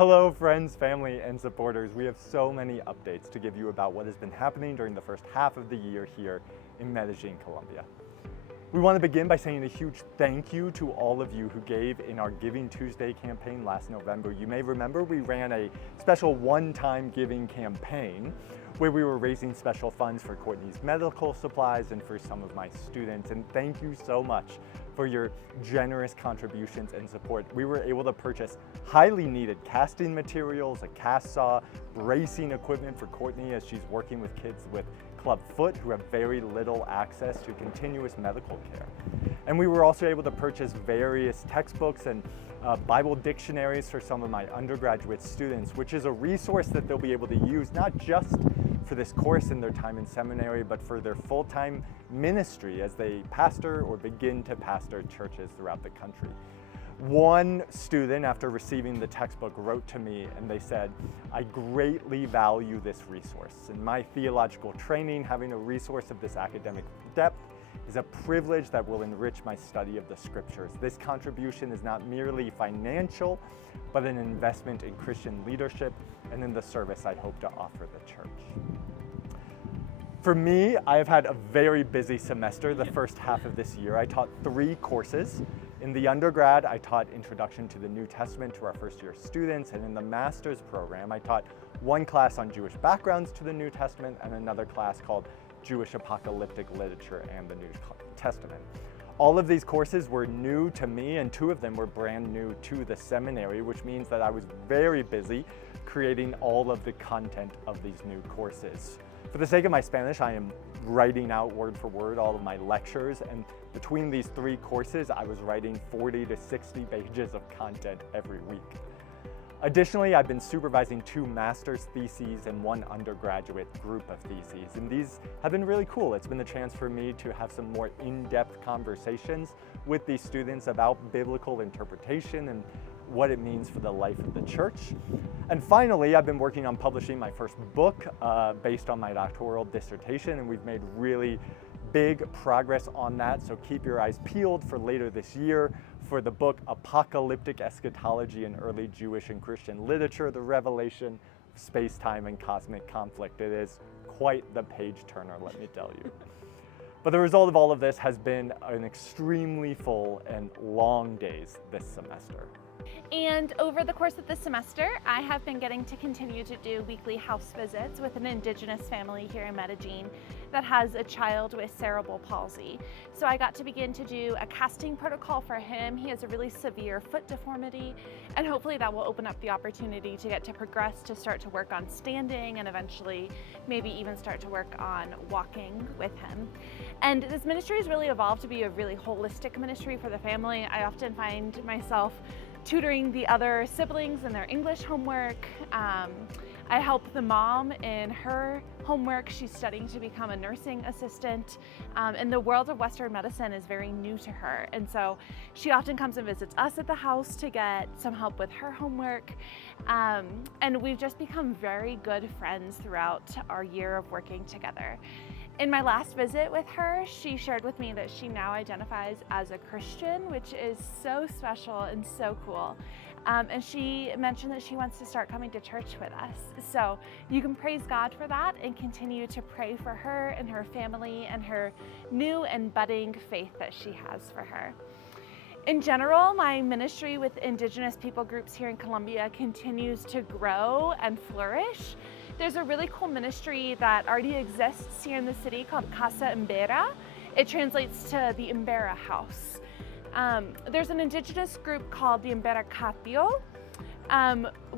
Hello friends, family, and supporters. We have so many updates to give you about what has been happening during the first half of the year here in Medellin, Colombia. We want to begin by saying a huge thank you to all of you who gave in our Giving Tuesday campaign last November. You may remember we ran a special one-time giving campaign where we were raising special funds for Courtney's medical supplies and for some of my students. And thank you so much for your generous contributions and support. We were able to purchase highly needed casting materials, a cast saw, bracing equipment for Courtney as she's working with kids with club foot who have very little access to continuous medical care. And we were also able to purchase various textbooks and Bible dictionaries for some of my undergraduate students, which is a resource that they'll be able to use not just for this course in their time in seminary, but for their full-time ministry as they pastor or begin to pastor churches throughout the country. One student, after receiving the textbook, wrote to me and they said, "I greatly value this resource. In my theological training, having a resource of this academic depth is a privilege that will enrich my study of the scriptures. This contribution is not merely financial, but an investment in Christian leadership and in the service I hope to offer the church." For me, I have had a very busy semester the first half of this year. I taught 3 courses. In the undergrad, I taught Introduction to the New Testament to our first-year students, and in the master's program, I taught one class on Jewish backgrounds to the New Testament and another class called Jewish Apocalyptic Literature and the New Testament. All of these courses were new to me, and 2 of them were brand new to the seminary, which means that I was very busy creating all of the content of these new courses. For the sake of my Spanish, I am writing out word for word all of my lectures, and between these 3 courses, I was writing 40 to 60 pages of content every week. Additionally, I've been supervising 2 master's theses and 1 undergraduate group of theses, and these have been really cool. It's been the chance for me to have some more in-depth conversations with these students about biblical interpretation and what it means for the life of the church. And finally, I've been working on publishing my first book based on my doctoral dissertation, and we've made really big progress on that, so keep your eyes peeled for later this year for the book Apocalyptic Eschatology in Early Jewish and Christian Literature, the Revelation of Space-Time and Cosmic Conflict. It is quite the page turner, let me tell you. But the result of all of this has been an extremely full and long days this semester. And over the course of the semester, I have been getting to continue to do weekly house visits with an indigenous family here in Medellin that has a child with cerebral palsy. So I got to begin to do a casting protocol for him. He has a really severe foot deformity, and hopefully that will open up the opportunity to get to progress, to start to work on standing, and eventually maybe even start to work on walking with him. And this ministry has really evolved to be a really holistic ministry for the family. I often find myself tutoring the other siblings in their English homework. I help the mom in her homework. She's studying to become a nursing assistant, and the world of Western medicine is very new to her. And so she often comes and visits us at the house to get some help with her homework. And we've just become very good friends throughout our year of working together. In my last visit with her, she shared with me that she now identifies as a Christian, which is so special and so cool. And she mentioned that she wants to start coming to church with us. So you can praise God for that and continue to pray for her and her family and her new and budding faith that she has for her. In general, my ministry with indigenous people groups here in Colombia continues to grow and flourish. There's a really cool ministry that already exists here in the city called Casa Imbera. It translates to the Imbera house. There's an indigenous group called the Imbera Catio,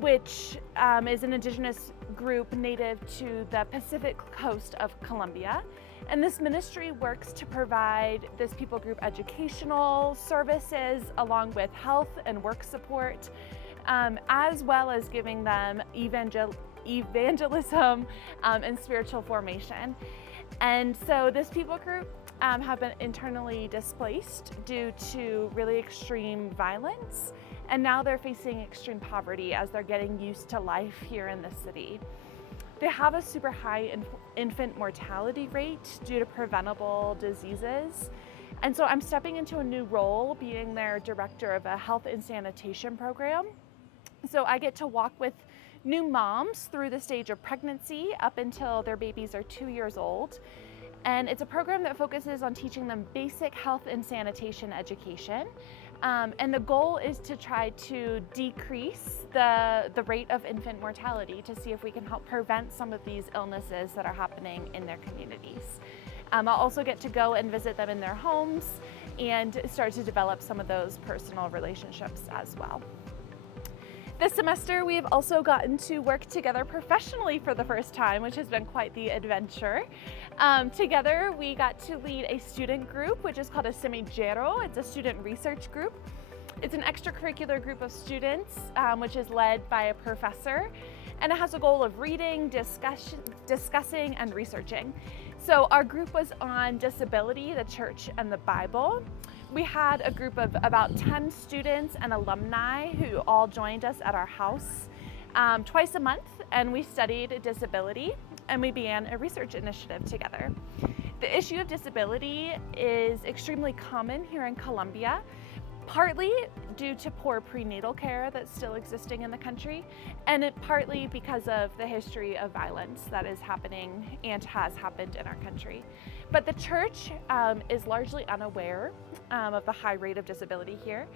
which is an indigenous group native to the Pacific coast of Colombia. And this ministry works to provide this people group educational services along with health and work support, as well as giving them evangelism and spiritual formation. And so this people group have been internally displaced due to really extreme violence, and now they're facing extreme poverty as they're getting used to life here in the city. They have a super high infant mortality rate due to preventable diseases. And so I'm stepping into a new role, being their director of a health and sanitation program. So I get to walk with new moms through the stage of pregnancy up until their babies are 2 years old. And it's a program that focuses on teaching them basic health and sanitation education. And the goal is to try to decrease the rate of infant mortality to see if we can help prevent some of these illnesses that are happening in their communities. I'll also get to go and visit them in their homes and start to develop some of those personal relationships as well. This semester, we've also gotten to work together professionally for the first time, which has been quite the adventure. Together, we got to lead a student group, which is called a semillero. It's a student research group. It's an extracurricular group of students, which is led by a professor, and it has a goal of reading, discussing, and researching. So our group was on disability, the church, and the Bible. We had a group of about 10 students and alumni who all joined us at our house twice a month, and we studied disability, and we began a research initiative together. The issue of disability is extremely common here in Colombia, partly due to poor prenatal care that's still existing in the country, and partly because of the history of violence that is happening and has happened in our country. But the church is largely unaware of the high rate of disability here,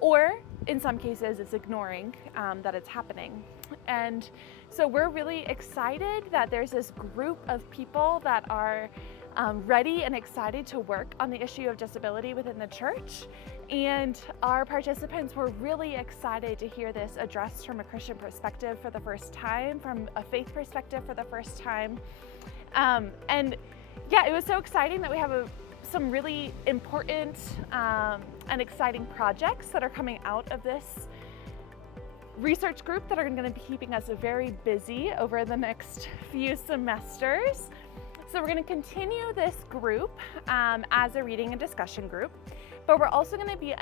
or in some cases it's ignoring that it's happening. And so we're really excited that there's this group of people that are ready and excited to work on the issue of disability within the church. And our participants were really excited to hear this addressed from a Christian perspective for the first time, from a faith perspective for the first time. And yeah, it was so exciting that we have some really important and exciting projects that are coming out of this research group that are going to be keeping us very busy over the next few semesters. So we're going to continue this group as a reading and discussion group, but we're also going to be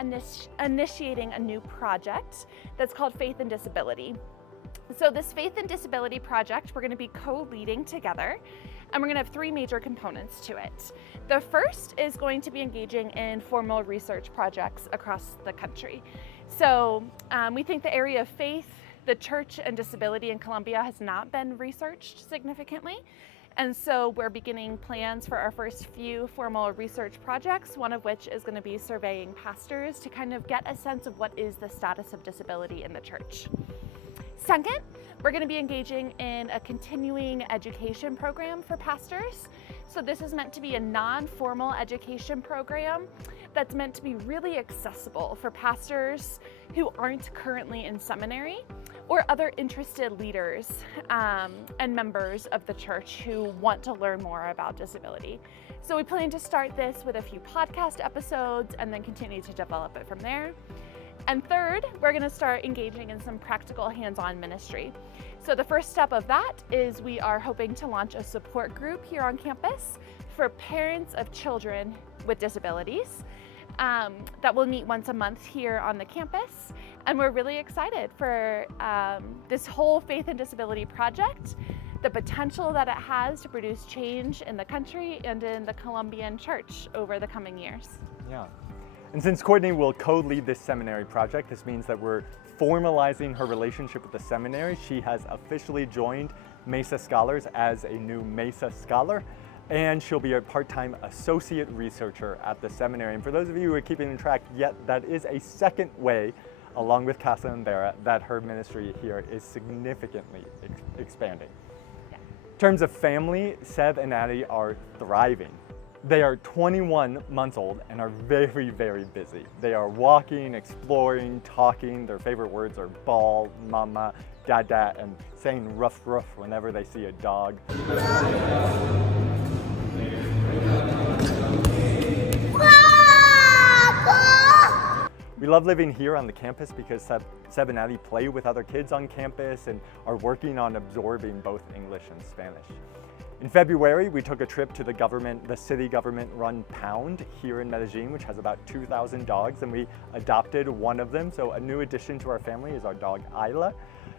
initiating a new project that's called Faith and Disability. So this Faith and Disability project, we're going to be co-leading together, and we're going to have 3 major components to it. The first is going to be engaging in formal research projects across the country. So we think the area of faith, the church, and disability in Colombia has not been researched significantly. And so we're beginning plans for our first few formal research projects, one of which is going to be surveying pastors to kind of get a sense of what is the status of disability in the church. Second, we're going to be engaging in a continuing education program for pastors. So this is meant to be a non-formal education program that's meant to be really accessible for pastors who aren't currently in seminary or other interested leaders and members of the church who want to learn more about disability. So we plan to start this with a few podcast episodes and then continue to develop it from there. And third, we're going to start engaging in some practical hands-on ministry. So the first step of that is we are hoping to launch a support group here on campus for parents of children with disabilities that will meet once a month here on the campus. And we're really excited for this whole Faith and Disability project, the potential that it has to produce change in the country and in the Colombian church over the coming years. Yeah. And since Courtney will co-lead this seminary project, this means that we're formalizing her relationship with the seminary. She has officially joined Mesa Scholars as a new Mesa Scholar, and she'll be a part-time associate researcher at the seminary. And for those of you who are keeping track, yet that is a second way, along with Casa and Vera, that her ministry here is significantly expanding. Yeah. In terms of family, Seb and Addie are thriving. They are 21 months old and are very, very busy. They are walking, exploring, talking. Their favorite words are ball, mama, dada, and saying ruff ruff whenever they see a dog. We love living here on the campus because Seb and Addie play with other kids on campus and are working on absorbing both English and Spanish. In February, we took a trip to the city government-run pound here in Medellin, which has about 2,000 dogs, and we adopted one of them. So a new addition to our family is our dog, Isla.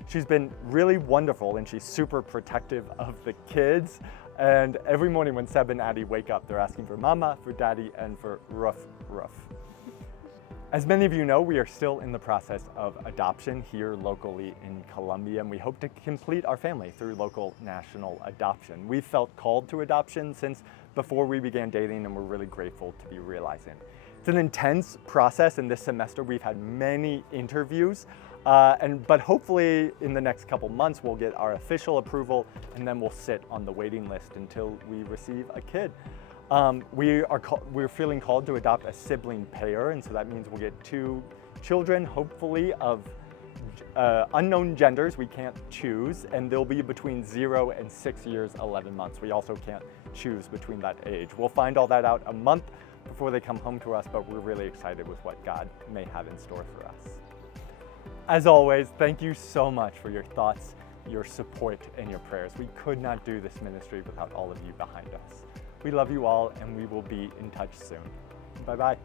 She's been really wonderful, and she's super protective of the kids. And every morning when Seb and Addie wake up, they're asking for mama, for daddy, and for ruff ruff. As many of you know, we are still in the process of adoption here locally in Columbia, and we hope to complete our family through local national adoption. We felt called to adoption since before we began dating, and we're really grateful to be realizing. It's an intense process, and this semester we've had many interviews, but hopefully in the next couple months we'll get our official approval, and then we'll sit on the waiting list until we receive a kid. We're feeling called to adopt a sibling pair, and so that means we'll get 2 children, hopefully of unknown genders. We can't choose, and they'll be between 0 and 6 years, 11 months. We also can't choose between that age. We'll find all that out a month before they come home to us, but we're really excited with what God may have in store for us. As always, thank you so much for your thoughts, your support, and your prayers. We could not do this ministry without all of you behind us. We love you all, and we will be in touch soon. Bye-bye.